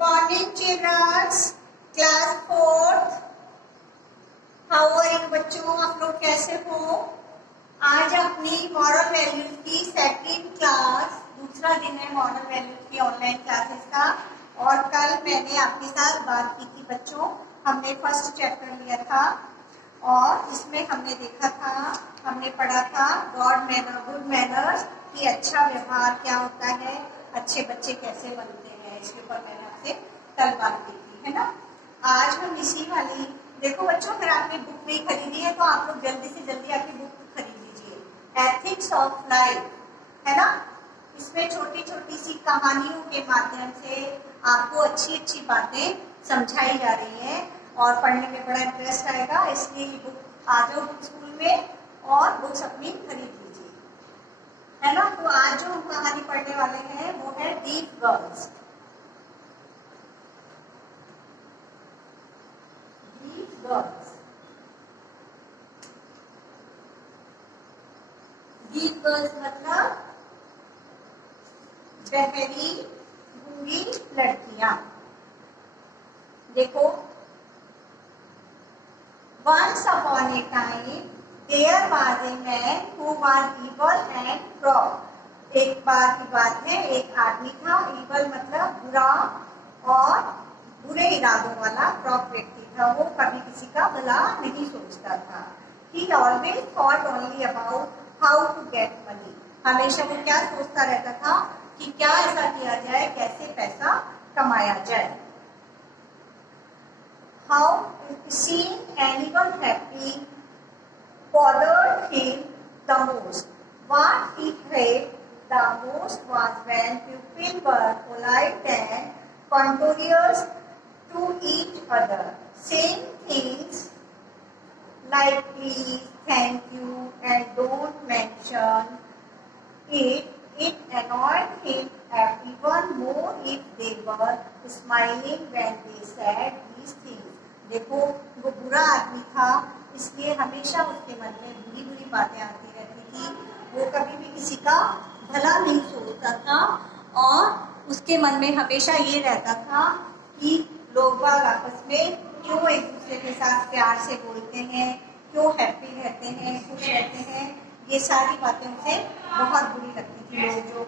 Morning childrens, class 4th। How are you बच्चों, आप लोग कैसे हो? आज अपनी मॉरल वैल्यूज की सेकंड क्लास, दूसरा दिन है मॉरल वैल्यूज की ऑनलाइन क्लासेस का। और कल मैंने आपके साथ बात की थी बच्चों, हमने फर्स्ट चैप्टर लिया था और इसमें हमने देखा था, हमने पढ़ा था गॉड मैनर, गुड मैनर्स कि अच्छा व्यवहार क्या होता है, अच्छे बच्चे कैसे बनते हैं। इसके ऊपर मैंने आपसे कल बात की थी, है ना। आज हम इसी वाली, देखो बच्चों, अगर आपने बुक नहीं खरीदी है तो आप लोग जल्दी से जल्दी आके बुक खरीद लीजिए, एथिक्स ऑफ लाइफ, है ना। इसमें छोटी छोटी सी कहानियों के माध्यम से आपको अच्छी अच्छी बातें समझाई जा रही है और पढ़ने में बड़ा इंटरेस्ट आएगा। इसलिए बुक आ जाओ बुक स्कूल में और बुक्स अपनी खरीद लीजिए, है ना। तो आज जो हम कहानी पढ़ने वाले हैं वो है deep girls. Deep girls, deep girls मतलब गहरी गूढ़ी लड़कियां। देखो, once upon a time there was a man who was evil and proud। एक बार की बात है, एक आदमी था, evil मतलब बुरा और बुरे इरादों वाला, प्रॉप व्यक्ति था। वो कभी किसी का भला नहीं सोचता था। He always thought only about how to get money। हमेशा वो क्या सोचता रहता था कि क्या ऐसा किया जाए, कैसे पैसा कमाया जाए। How seeing anyone happy bothered him the most। What he hated the most was when people were polite and courteous to each other, saying things like please, thank you, and don't mention it. It annoyed him even more if they were smiling when they said these things। देखो, वो बुरा आदमी था, इसलिए हमेशा उसके मन में बुरी बुरी बातें आती रहती थी। वो कभी भी किसी का भला नहीं सोचता था और उसके मन में हमेशा ये रहता था कि लोग बाग आपस में क्यों एक दूसरे के साथ प्यार से बोलते हैं, क्यों हैप्पी रहते हैं, खुश रहते हैं। ये सारी बातें उसे बहुत बुरी लगती थी। लोग जो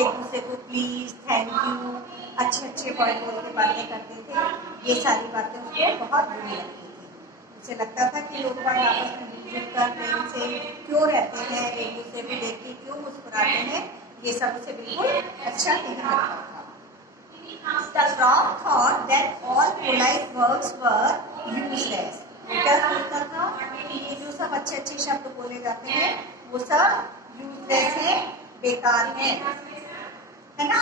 एक दूसरे को प्लीज, थैंक यू, अच्छे अच्छे वर्ड बोल के बातें करते थे, ये सारी बातें उसे बहुत बुरी लगती थी। उसे लगता था कि लोग आपस में मिलजुल कर प्रेम से क्यों रहते हैं, एक दूसरे को देख के क्यों मुस्कुराते हैं, ये सब उसे बिल्कुल अच्छा नहीं लगता था। The frog thought that all polite words were useless। क्या सोचता था कि ये जो सब अच्छे अच्छे शब्द बोले जाते हैं वो सब यूजलेस है, बेकार है ना।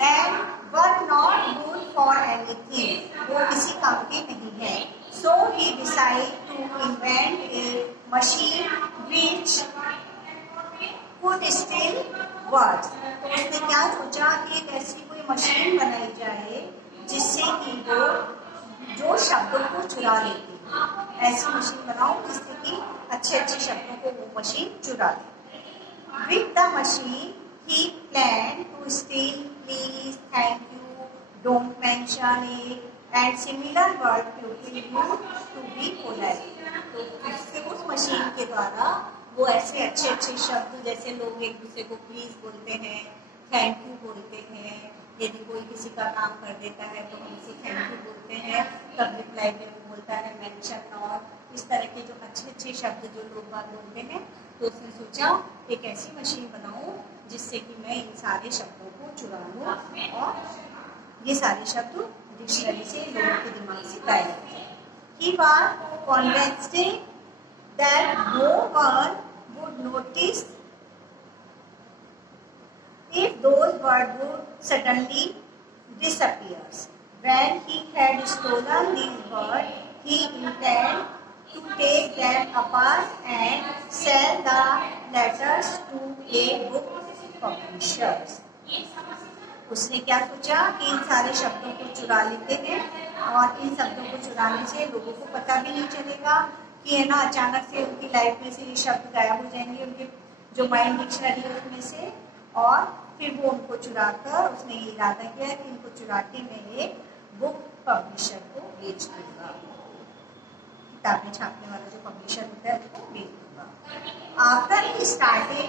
And were not good for anything, वो किसी काम के नहीं है। So he decide to invent a machine which could steal words. तो उसने क्या सोचा कि एक ऐसी कोई मशीन बनाई जाए जिससे कि वो जो शब्दों को चुरा लेती है, ऐसी मशीन बनाओ जिससे कि अच्छे अच्छे शब्दों को वो मशीन चुरा ले। विद द मशीन ही plan to steal please, thank you, don't mention it and similar word people use to be polite. तो इससे उस मशीन के द्वारा वो ऐसे अच्छे अच्छे शब्द, जैसे लोग एक दूसरे को प्लीज बोलते हैं, थैंक यू बोलते हैं, यदि कोई किसी का काम कर देता है तो हम उसे थैंक यू बोलते हैं, तब रिप्लाई में वो बोलता है मेंशन और इस तरह के जो अच्छे अच्छे शब्द जो लोग बात बोलते हैं। तो उसने सोचा एक ऐसी मशीन बनाऊं जिससे कि मैं इन सारे शब्दों को चुरा लूं और ये सारे शब्द डिक्शनरी से लोगों के दिमाग से गायब हो जाए। He was convinced that no one would notice if those words would suddenly disappear। When he had stolen these words, he intended to take them apart and sell the letters to a book publishers। उसने क्या सोचा कि इन सारे शब्दों को चुरा लेते हैं और इन शब्दों को चुराने से लोगों को पता भी नहीं चलेगा कि है ना, अचानक से उनकी लाइफ में से ये शब्द गायब हो जाएंगे, उनके जो माइंड डिक्शनरी है उसमें से, और फिर वो उनको चुराकर उसने ये इरादा किया कि इनको चुरा के मैं एक बुक पब्लिशर को बेच दूंगा, किताबें छापने वाला जो पब्लिशर होता है उसको बेच दूंगा। After he started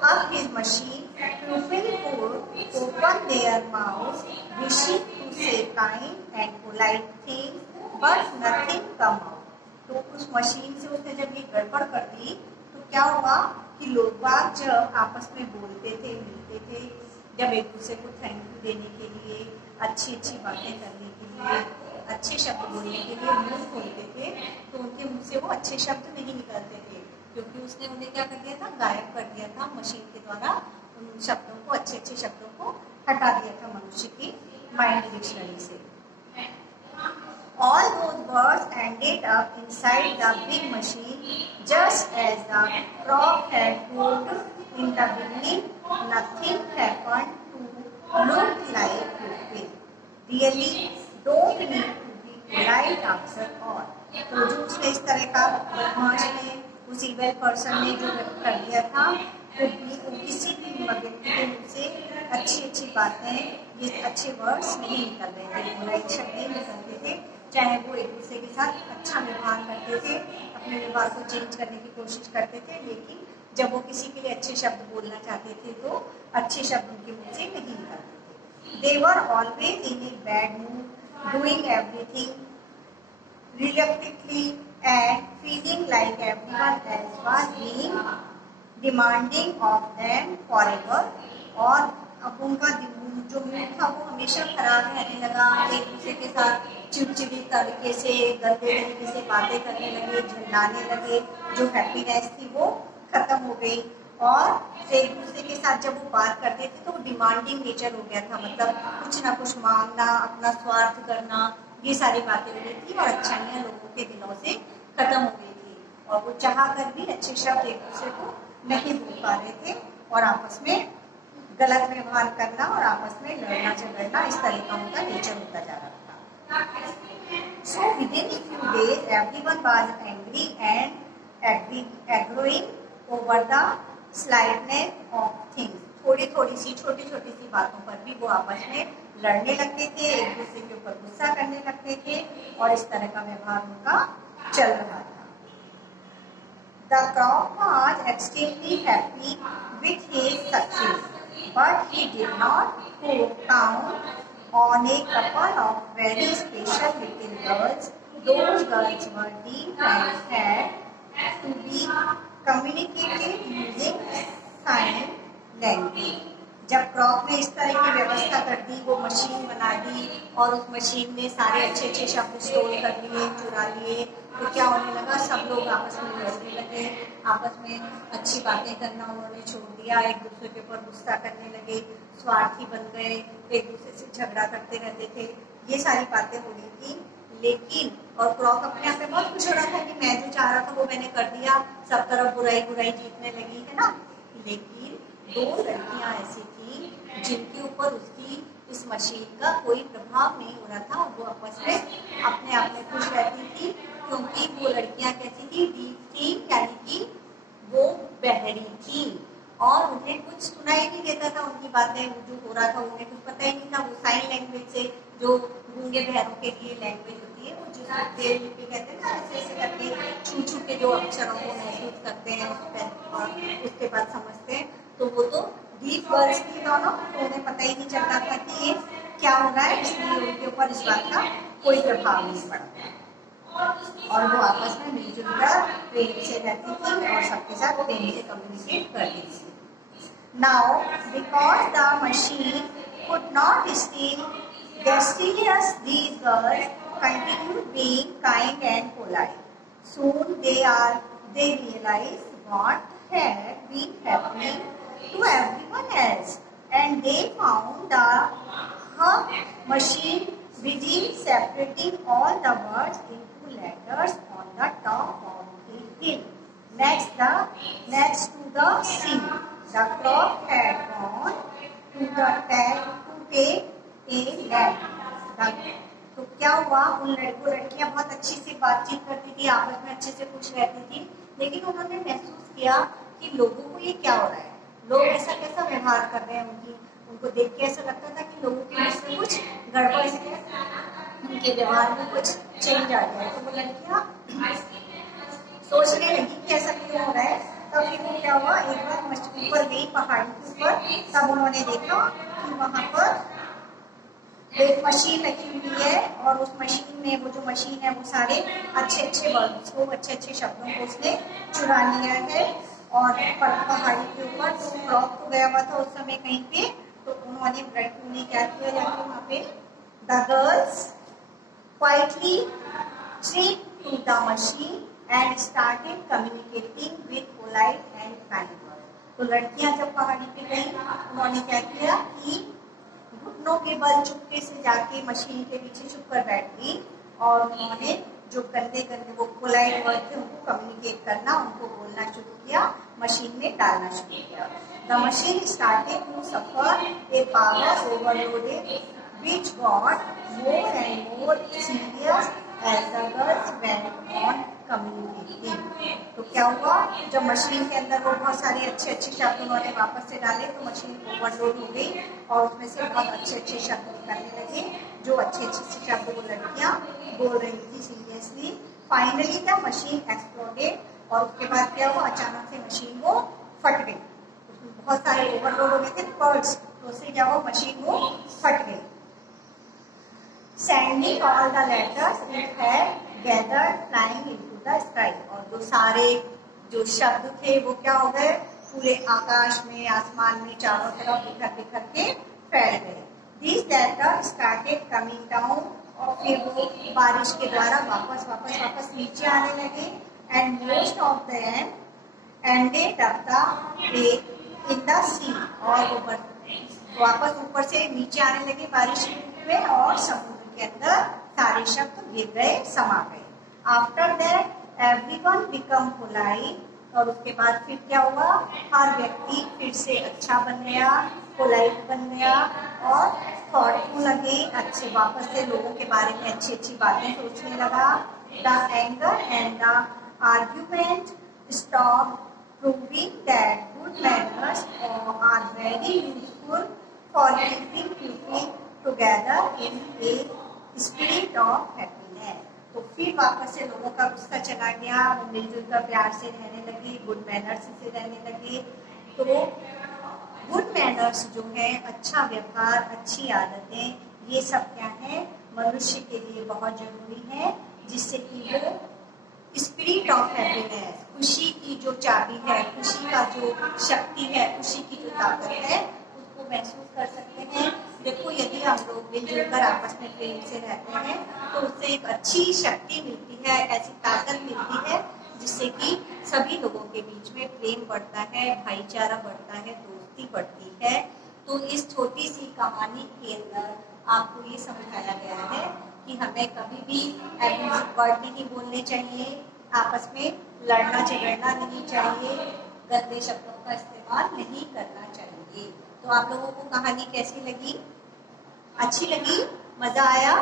up his machine, pupil could open their mouths, wishing to say kind and polite things, but nothing come out. तो उस मशीन से उसने जब ये गड़बड़ कर दी तो क्या हुआ कि लोग बाग जब आपस में बोलते थे, मिलते थे, जब एक दूसरे को थैंक यू देने के लिए, अच्छी अच्छी बातें करने के लिए, अच्छे शब्द बोलने के लिए मुंह खोलते थे, तो उनके मुंह से वो अच्छे शब्द नहीं निकलते थे, क्योंकि उसने उन्हें क्या कर दिया था, गायब कर दिया था मशीन के द्वारा। उन शब्दों को, अच्छे अच्छे शब्दों को हटा दिया था मनुष्य की माइंड डिक्शनरी से। All those words ended up inside the big machine, just as the frog had hoped in the beginning. Nothing happened to look like pupil. Really, don't need to be polite after all. तो जो उसने इस तरह का बदमाश ने, उस evil person ने जो कर दिया था, वो किसी भी व्यक्ति के मुंह से अच्छी अच्छी बातें, ये अच्छे वर्ड्स नहीं निकल रहे थे, पोलाइट शब्द नहीं निकलते थे। चाहे वो एक दूसरे के साथ अच्छा व्यवहार करते थे, अपने व्यवहार को चेंज करने की कोशिश करते थे, लेकिन जब वो किसी के लिए अच्छे शब्द बोलना चाहते थे तो अच्छे शब्द उनके मुंह से नहीं निकलते थे। They were always in a bad mood, doing everything reluctantly and feeling like everyone else was being demanding of them forever। और अब उनका जो मूड था वो हमेशा खराब रहने लगा, एक दूसरे के साथ चिड़चिड़ी तरीके से, गंदे तरीके से बातें करने लगे, झल्लाने लगे, जो हैप्पीनेस थी वो खत्म हो गई। और एक दूसरे के साथ जब वो बात करते थे तो वो डिमांडिंग नेचर हो गया था, मतलब कुछ ना कुछ मांगना, अपना स्वार्थ करना, ये सारी बातें हो गई थी और अच्छाइयाँ लोगों के दिलों से खत्म हो गई थी, और वो चाह कर भी अच्छे शब्द एक दूसरे को नहीं बोल पा रहे थे और आपस में गलत व्यवहार करना और आपस में लड़ना झगड़ना, इस तरह का उनका नेचर होता जा रहा था। So within a few days, everyone was angry and agreeing over the slightness of things। थोड़ी सी, छोटी सी बातों पर भी वो आपस में लड़ने लगते थे, एक दूसरे के ऊपर गुस्सा करने लगते थे, और इस तरह का व्यवहार उनका चल रहा था। The crow was extremely happy with his success, but he did not count on a couple of very special little girls. Those girls were deep and had to be communicated using sign language। जब crop ने इस तरह की व्यवस्था कर दी, वो machine बना दी और उस मशीन में सारे अच्छे शब्द स्टोर कर लिए, चुरा लिए, तो क्या होने लगा, सब लोग आपस में लड़ने लगे, आपस में अच्छी बातें करना उन्होंने छोड़ दिया, एक दूसरे के ऊपर गुस्सा करने लगे, स्वार्थी बन गए, एक दूसरे से झगड़ा करते रहते थे, ये सारी बातें हो रही थी। लेकिन और क्रॉक अपने आप में बहुत खुश हो रहा था कि मैं जो चाह रहा था वो मैंने कर दिया, सब तरफ बुराई जीतने लगी है ना। लेकिन दो लड़कियां ऐसी थी जिनके ऊपर उसकी इस मशीन का कोई प्रभाव नहीं हो रहा था, वो आपस में अपने आप में खुश रहती थी, क्योंकि वो लड़कियां कैसी थी, डीप थी, यानी कि वो बहरी थी और उन्हें कुछ सुनाई नहीं देता था, उनकी बातें जो हो रहा था उन्हें कुछ पता ही नहीं था। वो साइन लैंग्वेज से, जो गूंगे बहरों के लिए लैंग्वेज होती है, वो जिसको ब्रेल लिपि कहते हैं ना, ऐसे करके छू के जो अक्षरों को महसूस करते हैं और उसके बाद समझते हैं, तो वो तो डीप गर्ल्स थी दोनों, तो उन्हें पता ही नहीं चलता था कि ये क्या हो रहा है, इसलिए उनके ऊपर इस बात का कोई प्रभाव नहीं पड़ता और वो आपस में मिलजुल कर प्रेम से रहती थी और सबके साथ प्रेम से कम्युनिकेट करती थी। Now, because the machine could not steal Dexterous, these girls continued being kind and polite. Soon they realized what had been happening to everyone else, and they found the machine busy separating all the words into letters on the top of a hill next to the sea. The crow had gone to the tank to take a nap। तो क्या हुआ, उन लड़कियां बहुत अच्छी से बातचीत करती थी, आपस में अच्छे से खुश रहती थी, लेकिन उन्होंने महसूस किया कि लोगों को ये क्या हो रहा है, लोग ऐसा कैसा व्यवहार कर रहे हैं, उनको देख के ऐसा लगता था कि लोगों के बीच में कुछ गड़बड़ है, उनके व्यवहार में कुछ चेंज आ गया है। तो वो लड़कियां सोचने लगी कि ऐसा क्यों हो रहा है। तब फिर वो क्या हुआ, एक बार ऊपर गई पहाड़ी के ऊपर, तब उन्होंने देखा कि वहां पर एक मशीन रखी हुई है और उस मशीन में, वो जो मशीन है वो सारे अच्छे अच्छे वर्ड्स को, अच्छे अच्छे शब्दों को उसने चुरा लिया है। और पहाड़ी के ऊपर तो ब्लॉक तो गया हुआ था उस समय कहीं पे, तो उन्होंने क्या किया, जाके वहाँ पे the girls quietly straight to the machine and started communicating with polite and kind words. तो लड़कियां जब पहाड़ी पे गई, उन्होंने क्या किया कि घुटनों के बल चुपके से जाके मशीन के पीछे छुप कर बैठ गई और उन्होंने जो गंदे गंदे वो पोलाइट वर्ड थे उनको कम्युनिकेट करना, उनको बोलना शुरू किया, मशीन में डालना शुरू किया। The machine started to suffer a power overloaded which got more and more serious as the girls went on communicating. तो क्या हुआ, जब मशीन के अंदर वो बहुत सारे अच्छे अच्छे शब्द उन्होंने वापस से डाले तो मशीन ओवरलोड हो गई और उसमें से बहुत अच्छे अच्छे शब्द निकलने लगे, जो अच्छे अच्छे शब्द वो लड़कियां बोल रही थी seriously. Finally the machine exploded और उसके बाद क्या हुआ, अचानक से मशीन वो फट गई। उसमें बहुत सारे ओवरलोड हो गए थे वर्ड्स, तो उससे क्या हुआ, मशीन वो फट गई। Sending all the letters it had gathered flying into the sky. और जो सारे जो शब्द थे वो क्या हो गए, पूरे आकाश में, आसमान में चारों तरफ बिखर बिखर के फैल गए। These letters started coming down और फिर वो बारिश के द्वारा वापस नीचे आने लगे। And most of them ended up the way in the sea. और वो वापस ऊपर से नीचे आने लगे बारिश के रूप में और समुद्र के अंदर सारे शब्द गिर गए, समा गए। After that everyone become polite और उसके बाद फिर क्या हुआ, हर व्यक्ति फिर से अच्छा बन गया, पोलाइट बन गया और थॉटफुल लगे, अच्छे वापस से लोगों के बारे में अच्छी अच्छी बातें सोचने लगा। The anger and the argument stop proving that good manners are very useful for keeping people together in a spirit of happiness. तो फिर वापस से लोगों का गुस्सा चला गया, वो मिलजुल कर प्यार से रहने लगे, गुड मैनर्स से रहने लगे। तो गुड मैनर्स जो है, अच्छा व्यवहार, अच्छी आदतें, ये सब क्या है, मनुष्य के लिए बहुत जरूरी है, जिससे कि वो स्पिरिट ऑफ हैप्पीनेस, खुशी की जो चाबी है, खुशी का जो शक्ति है, खुशी की जो ताकत है, उसको महसूस कर सकते हैं। देखो, यदि हम लोग मिलजुल कर आपस में प्रेम से रहते हैं तो उससे एक अच्छी शक्ति मिलती है, ऐसी ताकत मिलती है जिससे कि सभी लोगों के बीच में प्रेम बढ़ता है, भाईचारा बढ़ता है, दोस्ती बढ़ती है। तो इस छोटी सी कहानी के अंदर आपको ये समझाया गया है कि हमें कभी भी एब्यूजिव वर्ड नहीं बोलने चाहिए, आपस में लड़ना झगड़ना नहीं चाहिए, गंदे शब्दों का इस्तेमाल नहीं करना चाहिए। तो आप लोगों को कहानी कैसी लगी, अच्छी लगी, मजा आया?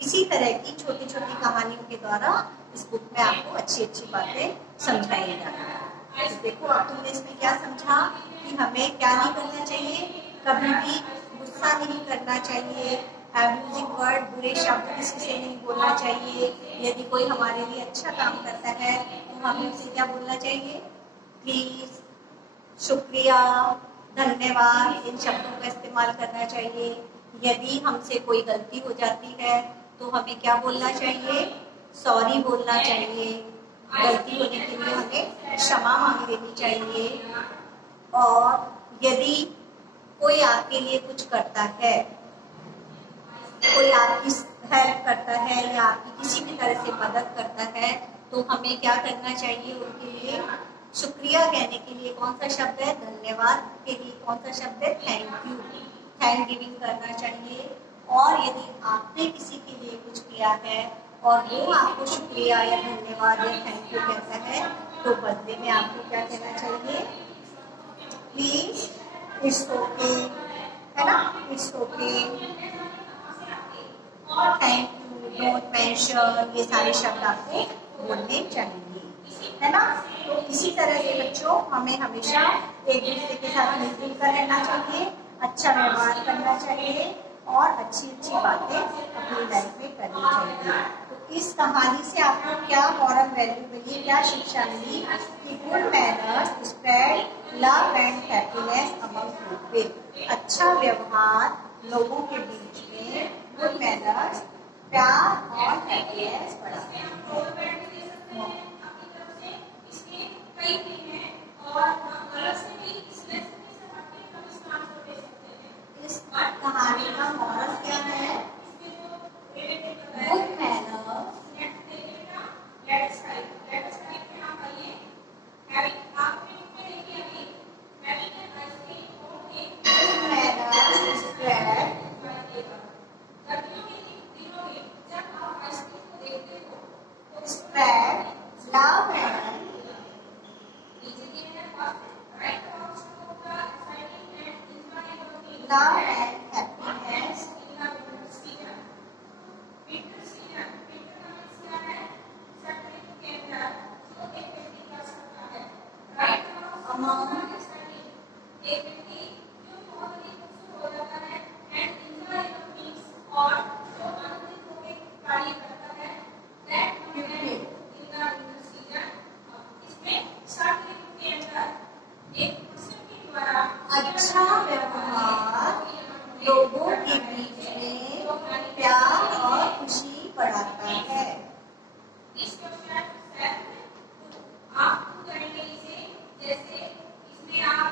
इसी तरह की छोटी छोटी कहानियों के द्वारा इस बुक में आपको अच्छी अच्छी बातें समझाई जाती है। तो देखो, अब तुमने इसमें क्या समझा कि हमें क्या नहीं करना चाहिए, कभी भी गुस्सा नहीं करना चाहिए, एब्यूजिंग वर्ड, बुरे शब्द किसी से नहीं बोलना चाहिए। यदि कोई हमारे लिए अच्छा काम करता है तो हमें उसे क्या बोलना चाहिए, प्लीज, शुक्रिया, धन्यवाद, इन शब्दों का इस्तेमाल करना चाहिए। यदि हमसे कोई गलती हो जाती है तो हमें क्या बोलना चाहिए, सॉरी बोलना चाहिए। गलती होने के लिए हमें क्षमा मांग लेनी चाहिए। और यदि कोई आपके लिए कुछ करता है, कोई आपकी हेल्प करता है या आपकी किसी भी तरह से मदद करता है, तो हमें क्या करना चाहिए, उनके लिए शुक्रिया कहने के लिए कौन सा शब्द है, धन्यवाद के लिए कौन सा शब्द है, थैंक यू, थैंक गिविंग करना चाहिए। और यदि आपने किसी के लिए कुछ किया है और वो आपको शुक्रिया या धन्यवाद या थैंक यू कहता है, तो बदले में आपको क्या कहना चाहिए, प्लीज, इट्स ओके, है ना, it's okay, thank you, don't mention, ये सारे शब्द आपको बोलने चाहिए। है ना। तो इसी तरह से बच्चों हमें हमेशा एक दूसरे के साथ मिलजुल कर रहना चाहिए, अच्छा व्यवहार करना चाहिए और अच्छी अच्छी बातें अपनी लाइफ में करनी चाहिए। तो इस कहानी से आपको क्या मॉरल वैल्यू मिली, क्या शिक्षा मिली कि good manners spread love and happiness among people. अच्छा व्यवहार लोगों के बीच में, गुड मैनर्स प्यार और हैप्पीनेस बढ़ाते हैं। इस कहानी का मॉरल क्या है? Good manners spread love and happiness among अच्छा व्यवहार लोगों के बीच में प्यार और खुशी बढ़ाता है। आप करेंगे इसे, जैसे इसमें आप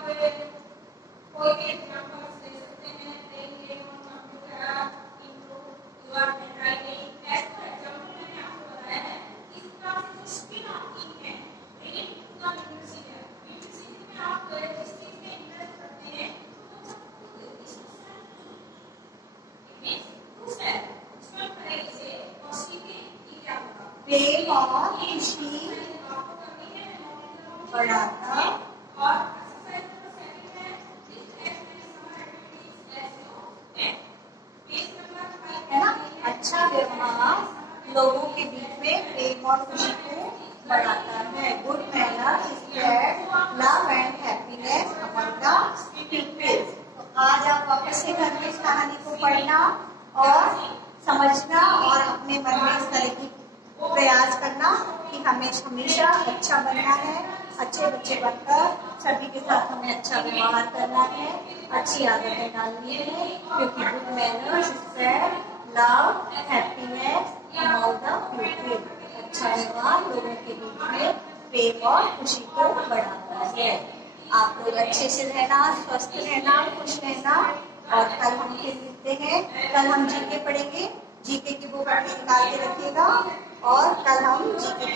कोई भी एग्जांपल्स दे सकते हैं, देंगे computer input you are writing, ऐसा एग्जांपल मैंने आपको बताया है। इस तरह से जो स्किल आपकी है रीडिंग का लिटरेसी है, लिटरेसी में आप जिस चीज में इंटरेस्ट करते हैं तो सबको प्रेम और खुशी बढ़ाता है ना। अच्छा व्यवहार लोगों के बीच में प्रेम और खुशी को बढ़ाता है। Good manners spread love and happiness among the people. तो आज आप वापस से घर में इस कहानी को पढ़ना और समझना और अपने मन में इस तरह की प्रयास करना कि हमें हमेशा अच्छा बनना है, अच्छे बच्चे बनकर सभी के साथ हमें अच्छा व्यवहार करना है, अच्छी आदतें डालनी है, क्योंकि good manners spread love happiness among the people. अच्छा व्यवहार लोगों के बीच में प्रेम और खुशी को बढ़ाता है। आप लोग अच्छे से रहना, स्वस्थ रहना, खुश रहना और कल हम फिर मिलते हैं। कल हम जीके पढ़ेंगे, जीके की बुक अपनी निकाल के रखिएगा और कल हम जीके